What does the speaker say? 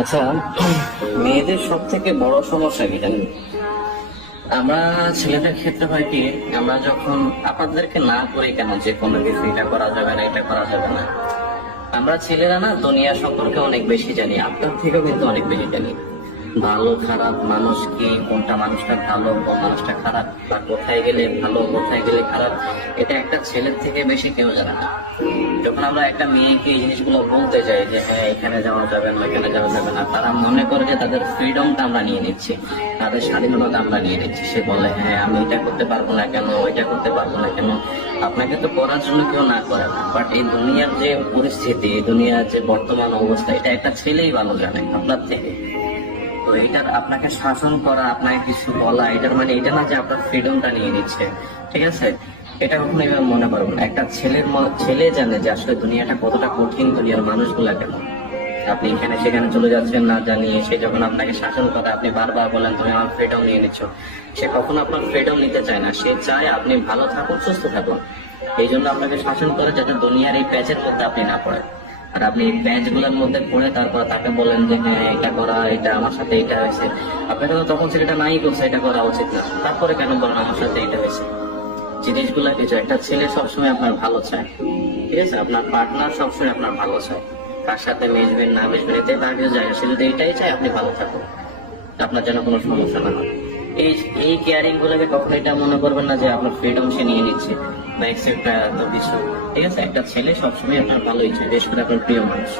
আচ্ছা, মেয়েদের সব থেকে বড় সমস্যা কি জানেন? আমরা ছেলেদের ক্ষেত্রে হয় কি, আমরা যখন আপনাদেরকে না করি কেন যে কোনো কিছু এটা করা যাবে না, এটা করা যাবে না, আমরা ছেলেরা না দুনিয়া সম্পর্কে অনেক বেশি জানি, আপনার থেকেও কিন্তু অনেক বেশি জানি। ভালো খারাপ মানুষ কি, কোনটা মানুষটা ভালো কোন মানুষটা খারাপ, বা কোথায় গেলে ভালো কোথায় গেলে খারাপ, এটা একটা ছেলের থেকে বেশি কেউ জানে না। যখন আমরা একটা মেয়েকে এই জিনিসগুলো বলতে যাই যে হ্যাঁ এখানে যাওয়া যাবে না, এখানে যাওয়া যাবে না, তারা মনে করে যে তাদের ফ্রিডমটা আমরা নিয়ে নিচ্ছি, তাদের স্বাধীনতা আমরা নিয়ে নিচ্ছি। সে বলে হ্যাঁ আমি এটা করতে পারবো না কেন, ওইটা করতে পারবো না কেন। আপনাকে তো করার জন্য কেউ না করে না, বাট এই দুনিয়ার যে পরিস্থিতি, এই দুনিয়ার যে বর্তমান অবস্থা, এটা একটা ছেলেই ভালো জানে আপনার থেকে। তো এটার আপনাকে শাসন করা, আপনাকে কিছু বলা, এটার মানে এটা না যে আপনার ফ্রিডমটা নিয়ে নিচ্ছে, ঠিক আছে? এটা কখনো এভাবে মনে করবেন না। একটা ছেলে জানে যে আসলে দুনিয়াটা কতটা কঠিন, দুনিয়ার মানুষগুলা কেমন। আপনি এখানে সেখানে চলে যাচ্ছেন না জানিয়ে, সে যখন আপনাকে শাসন করে, আপনি বারবার বলেন তুমি আমার ফ্রিডম নিয়ে নিচ্ছ, সে কখনো আপনার ফ্রিডম নিতে চায় না। সে চায় আপনি ভালো থাকুন, সুস্থ থাকুন। এই জন্য আপনাকে শাসন করে যাতে দুনিয়ার এই প্যাচের মধ্যে আপনি না পড়েন। আর আপনি এই প্যাচ গুলোর মধ্যে পড়ে তারপর তাকে বলেন যে হ্যাঁ এটা করা, এটা আমার সাথে এটা হয়েছে। আপনাকে তো তখন সেটা নাই করছে, এটা করা উচিত না, তারপরে কেন বলেন আমার সাথে এটা হয়েছে? জিনিসগুলা কিছু, একটা ছেলে সবসময় আপনার ভালো চায়, ঠিক আছে? আপনার পার্টনার সবসময় আপনার ভালো চায়। কার সাথে মিশবেন না মিশবেন এতে তার কিছু যায় না। সে যদি এটাই চায় আপনি ভালো থাকুন, আপনার যেন কোনো সমস্যা না হয়। এই এই কেয়ারিং গুলোকে কখনো এটা মনে করবেন না যে আপনার ফ্রিডম সে নিয়ে নিচ্ছে বা এক্সেপ্ট এত কিছু, ঠিক আছে? একটা ছেলে সবসময় আপনার ভালোই চায়, বিশেষ করে আপনার প্রিয় মানুষ।